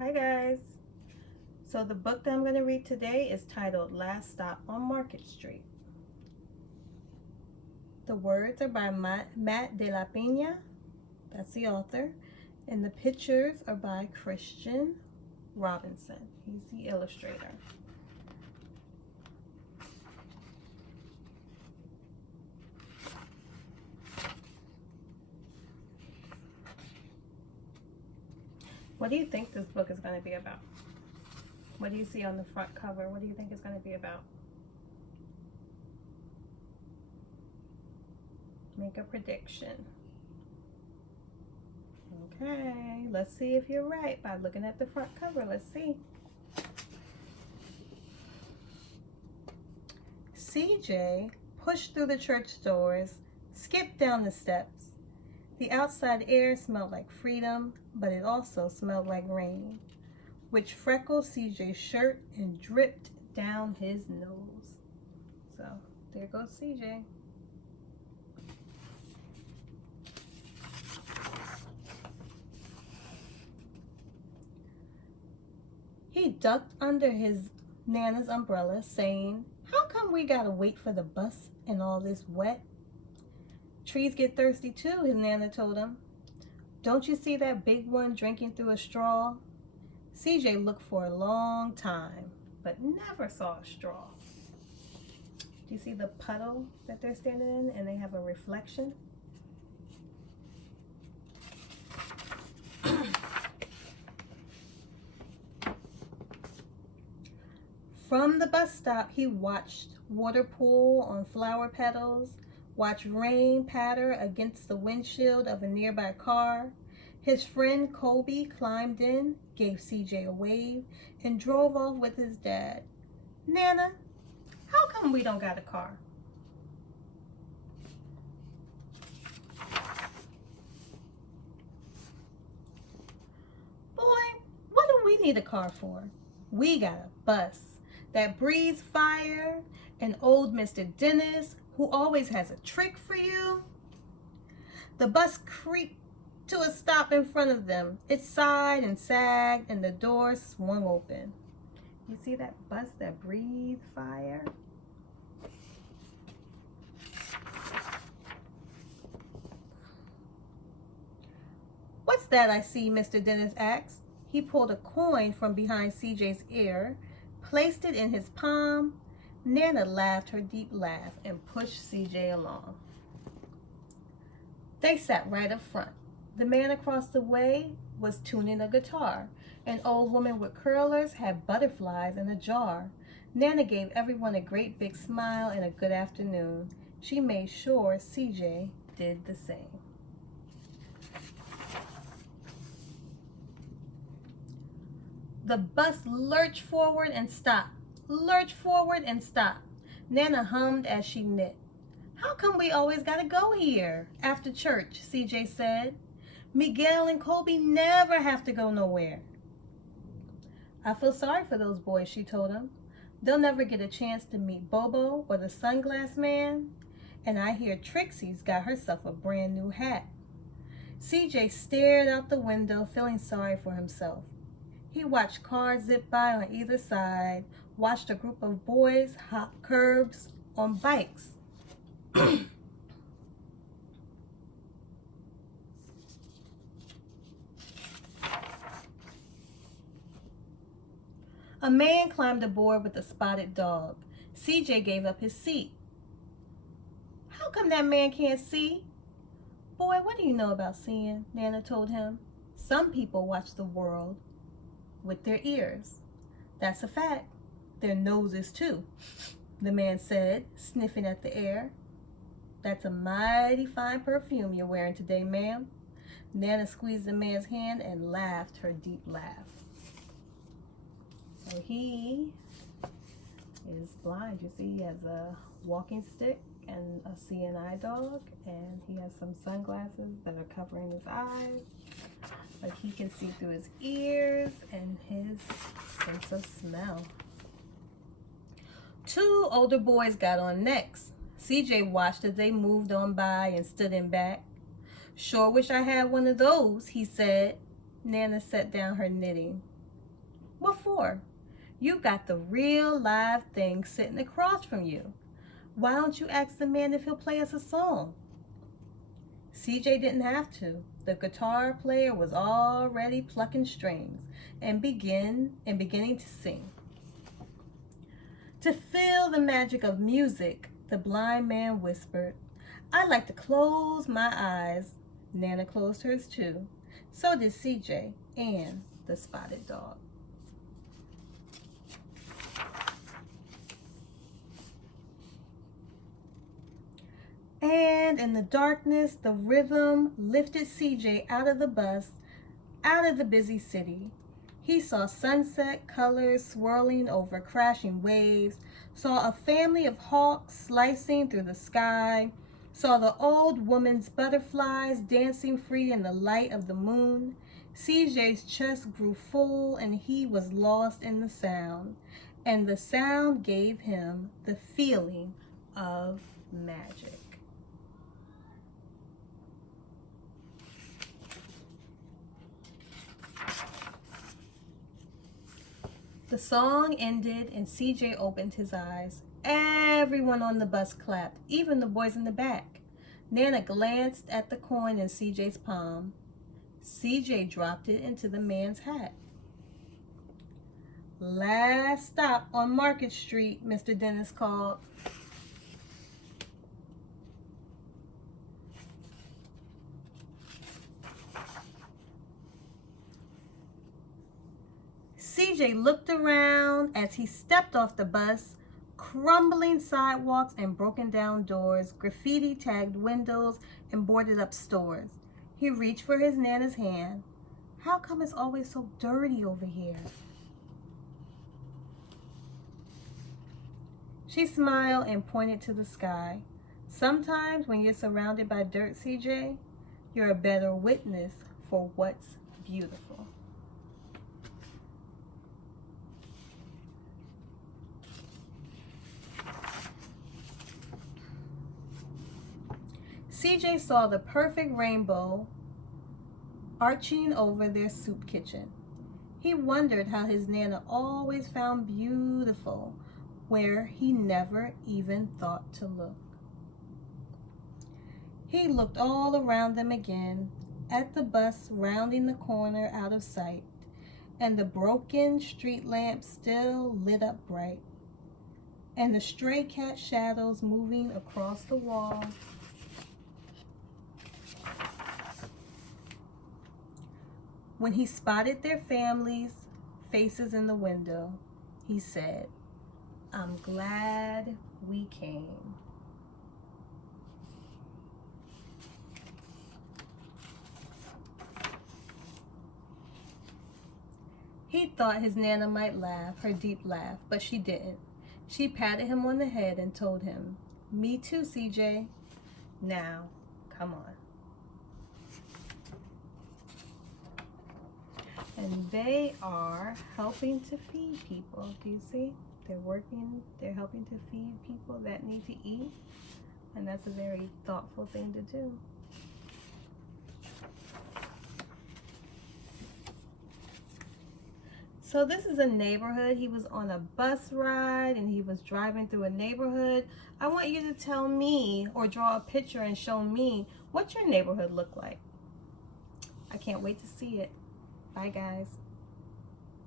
Hi guys. So the book that I'm going to read today is titled Last Stop on Market Street. The words are by Matt de la Peña, that's the author, and the pictures are by Christian Robinson. He's the illustrator. What do you think this book is going to be about? What do you see on the front cover? What do you think it's going to be about? Make a prediction. Okay, let's see if you're right by looking at the front cover. Let's see. CJ pushed through the church doors, skipped down the steps. The outside air smelled like freedom, but it also smelled like rain, which freckled CJ's shirt and dripped down his nose. So there goes CJ. He ducked under his Nana's umbrella, saying, "How come we gotta wait for the bus and all this wet?" "Trees get thirsty too," his Nana told him. "Don't you see that big one drinking through a straw?" CJ looked for a long time, but never saw a straw. Do you see the puddle that they're standing in, and they have a reflection? From the bus stop, he watched water pool on flower petals, watched rain patter against the windshield of a nearby car. His friend Kobe climbed in, gave CJ a wave, and drove off with his dad. "Nana, how come we don't got a car?" "Boy, what do we need a car for? We got a bus that breathes fire, and old Mr. Dennis, who always has a trick for you." The bus creaked to a stop in front of them. It sighed and sagged, and the door swung open. You see that bus that breathed fire? "What's that I see?" Mr. Dennis asked. He pulled a coin from behind CJ's ear, placed it in his palm. Nana laughed her deep laugh and pushed CJ along. They sat right up front. The man across the way was tuning a guitar. An old woman with curlers had butterflies in a jar. Nana gave everyone a great big smile and a good afternoon. She made sure CJ did the same. The bus lurched forward and stopped. Lurched forward and stopped. Nana hummed as she knit. "How come we always gotta go here after church?" CJ said. "Miguel and Kobe never have to go nowhere." "I feel sorry for those boys," she told him. "They'll never get a chance to meet Bobo or the sunglass man. And I hear Trixie's got herself a brand new hat." CJ stared out the window, feeling sorry for himself. He watched cars zip by on either side, watched a group of boys hop curbs on bikes. A man climbed aboard with a spotted dog. CJ gave up his seat. "How come that man can't see?" "Boy, what do you know about seeing?" Nana told him. "Some people watch the world with their ears." "That's a fact. Their noses too," the man said, sniffing at the air. "That's a mighty fine perfume you're wearing today, ma'am." Nana squeezed the man's hand and laughed her deep laugh. So he is blind. You see, he has a walking stick and a seeing eye dog, and he has some sunglasses that are covering his eyes, but he can see through his ears and his sense of smell. Two older boys got on next. CJ watched as they moved on by and stood in back. "Sure wish I had one of those," he said. Nana set down her knitting. What for? You got the real live thing sitting across from you. Why don't you ask the man if he'll play us a song? CJ didn't have to. The guitar player was already plucking strings and beginning to sing. To feel the magic of music, the blind man whispered, "I like to close my eyes." Nana closed hers too. So did CJ and the spotted dog. And in the darkness, the rhythm lifted CJ out of the bus, out of the busy city. He saw sunset colors swirling over crashing waves, saw a family of hawks slicing through the sky, saw the old woman's butterflies dancing free in the light of the moon. CJ's chest grew full and he was lost in the sound, and the sound gave him the feeling of magic. The song ended and CJ opened his eyes. Everyone on the bus clapped, even the boys in the back. Nana glanced at the coin in CJ's palm. CJ dropped it into the man's hat. "Last stop on Market Street," Mr. Dennis called. CJ looked around as he stepped off the bus. Crumbling sidewalks and broken down doors, graffiti tagged windows and boarded up stores. He reached for his Nana's hand. "How come it's always so dirty over here?" She smiled and pointed to the sky. "Sometimes when you're surrounded by dirt, CJ, you're a better witness for what's beautiful." CJ saw the perfect rainbow arching over their soup kitchen. He wondered how his Nana always found beautiful where he never even thought to look. He looked all around them again, at the bus rounding the corner out of sight, and the broken street lamp still lit up bright, and the stray cat shadows moving across the wall. When he spotted their families' faces in the window, he said, "I'm glad we came." He thought his Nana might laugh, her deep laugh, but she didn't. She patted him on the head and told him, "Me too, CJ. Now, come on." And they are helping to feed people. Do you see? They're helping to feed people that need to eat. And that's a very thoughtful thing to do. So this is a neighborhood. He was on a bus ride and he was driving through a neighborhood. I want you to tell me or draw a picture and show me what your neighborhood looked like. I can't wait to see it. Bye, guys.